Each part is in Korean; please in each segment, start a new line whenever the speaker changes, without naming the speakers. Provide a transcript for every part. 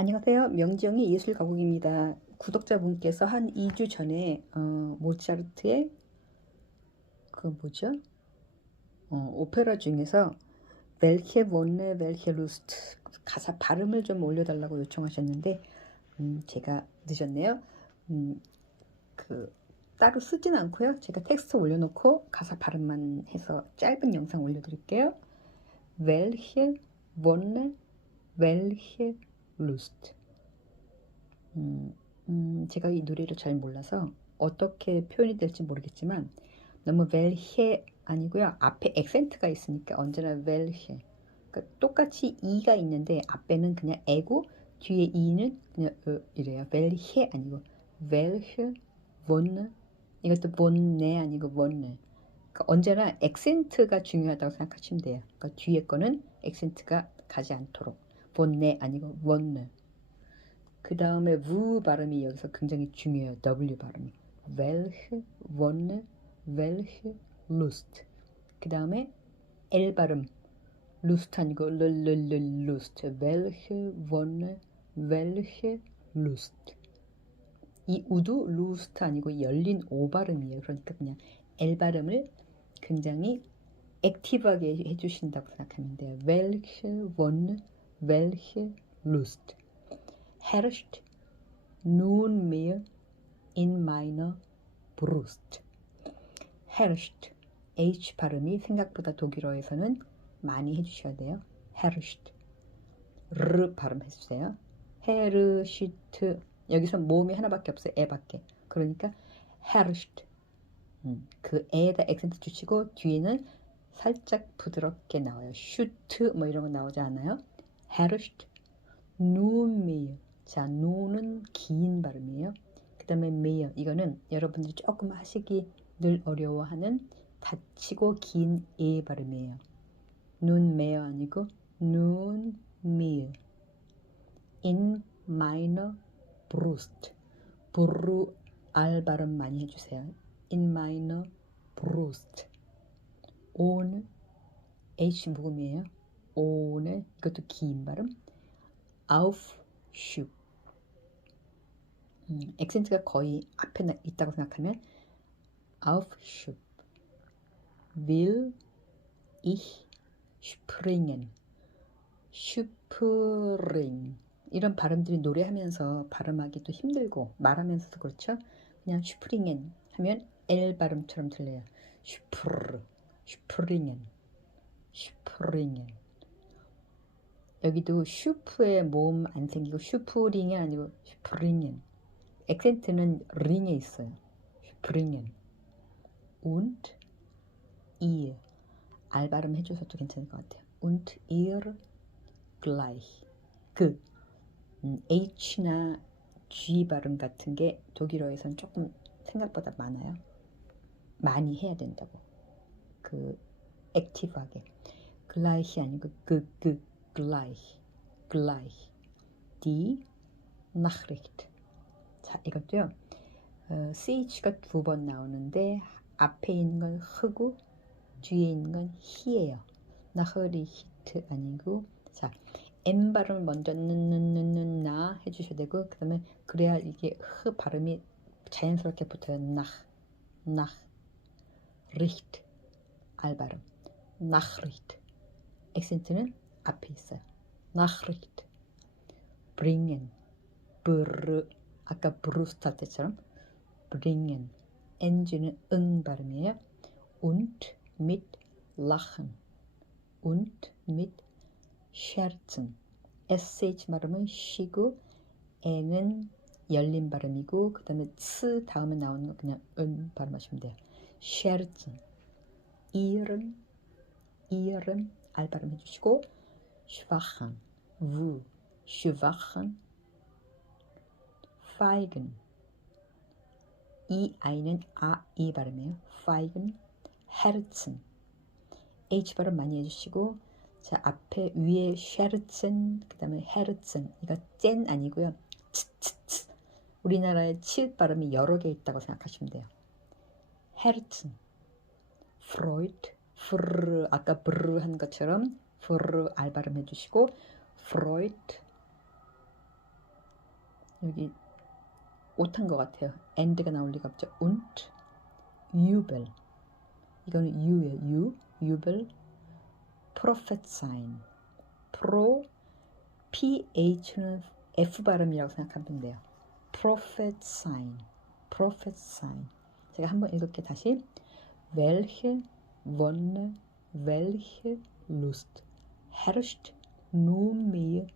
안녕하세요. 명정의 예술 가곡입니다. 구독자분께서 한 2주 전에 어, 모차르트의 그 뭐죠? 어, 오페라 중에서 벨케 본네 벨케 루스트 가사 발음을 좀 올려달라고 요청하셨는데 음, 제가 늦었네요. 음, 그 따로 쓰진 않고요. 제가 텍스트 올려놓고 가사 발음만 해서 짧은 영상 올려드릴게요. 벨케 본네 벨케 루스트. 음, 음, 제가 이 노래를 잘 몰라서 어떻게 표현이 될지 모르겠지만 너무 벨헤 아니고요. 앞에 액센트가 있으니까 언제나 벨헤. 그러니까 똑같이 이가 있는데 앞에는 그냥 에고 뒤에 이는 그냥 으 이래요. 벨헤 아니고 벨헤 본네 이것도 본네 아니고 본네. 그러니까 언제나 액센트가 중요하다고 생각하시면 돼요. 그러니까 뒤에 거는 액센트가 가지 않도록. 본네 아니고 원네. 그 다음에 우 발음이 여기서 굉장히 중요해요. W 발음이. welche, wonne, welche, lust. 그 다음에 L 발음. lust 아니고 르르르 lust. welche, wonne, welche, lust. 이 우도 lust 아니고 열린 O 발음이에요. 그러니까 그냥 L 발음을 굉장히 액티브하게 해주신다고 생각하면 돼요. welche, wonne, welche Lust herrscht nunmehr in meiner Brust. herrscht H 발음이 생각보다 독일어에서는 많이 해주셔야 돼요. herrscht 르 발음 해주세요. herrscht 여기서 모음이 하나밖에 없어요. 에밖에. 그러니까 herrscht 음, 그 에에다 액센트 주시고 뒤에는 살짝 부드럽게 나와요. 슈트 뭐 이런 거 나오지 않아요? Herrscht nunmehr 자, 누는 긴 발음이에요. 그 다음에 메어 이거는 여러분들이 조금 하시기 늘 어려워하는 닫히고 긴 에 발음이에요. 눈 메어 아니고 눈 미어 in minor brust 브루 알 발음 많이 해주세요. in minor brust 오는 h 묵음이에요. 오는 이것도 긴 발음. auf 슈. 음, 액센트가 거의 앞에 나- 있다고 생각하면 Aufschub will ich springen spring 이런 발음들이 노래하면서 발음하기도 힘들고 말하면서도 그렇죠? 그냥 springen 하면 L 발음처럼 들려요. spr springen springen 여기도 슈프에 모음 안 생기고 슈프링이 아니고 슈프링엔 액센트는 링에 있어요. 슈프링엔 und ihr 알 발음 해줘서도 괜찮을 것 같아요. und ihr gleich 그 음, H나 G 발음 같은 게 독일어에서는 조금 생각보다 많아요. 많이 해야 된다고 그 액티브하게 gleich 아니고 그그 gleich, gleich. Die Nachricht. 자, 이것도요. 어, ch가 두 번 나오는데 앞에 있는 건 흐고 뒤에 있는 건 히예요. Nachricht 아니고 자, M 발음을 먼저 는는는는 나 해주셔야 되고 그 다음에 그래야 이게 흐 발음이 자연스럽게 붙어요. nach, nach, richt 알 발음. Nachricht. 액센트는 앞에 있어요. Nachricht, bringen, br 아까 브루스트 할 때처럼 bringen, eng는 응 발음이에요. und mit lachen, und mit scherzen. sh 발음은 쉬고 n은 열린 발음이고 그 다음에 츠 다음에 나오는 거 그냥 은 발음하시면 돼요. scherzen, ihren 알 발음 해주시고 schwachen, wu, schwachen, feigen. 이 아이는 아, 이 발음이에요. feigen, herzen. H 발음 많이 해주시고, 자, 앞에 위에 scherzen, 그 다음에 herzen. 이거 짠 아니고요. 츠. 우리나라의 치읓 발음이 여러 개 있다고 생각하시면 돼요. herzen, freud, 프르, 아까 브르 한 것처럼 프르 알 발음 해 주시고 freud, 여기 오탄 것 같아요. and가 나올 리가 없죠. und jubel 이거는 유예요. 유 jubel prophesying pro ph는 f 발음이라고 생각하면 돼요. prophesying prophesying 제가 한번 읽을게 다시 welche Wonne welche Lust herrscht nunmehr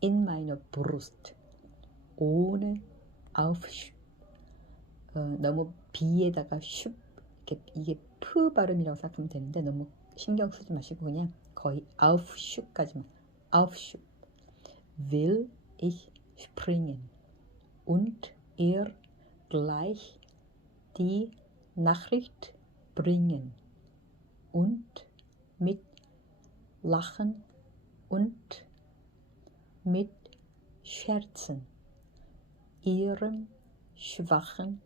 in meiner Brust ohne Aufschub 어, 너무 비에다가 슈 이렇게 이게 프 발음이라고 생각하면 되는데 너무 신경 쓰지 마시고 그냥 거의 Aufschub까지만 Aufschub will ich springen und ihr gleich die Nachricht bringen und mit Lachen und mit Scherzen ihrem schwachen,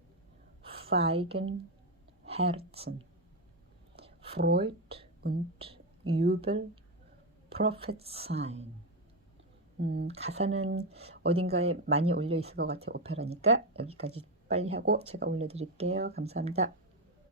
feigen Herzen Freud und Jubel prophezeien. 음, 가사는 어딘가에 많이 올려 있을 것 같아요. 오페라니까 여기까지 빨리 하고 제가 올려드릴게요. 감사합니다.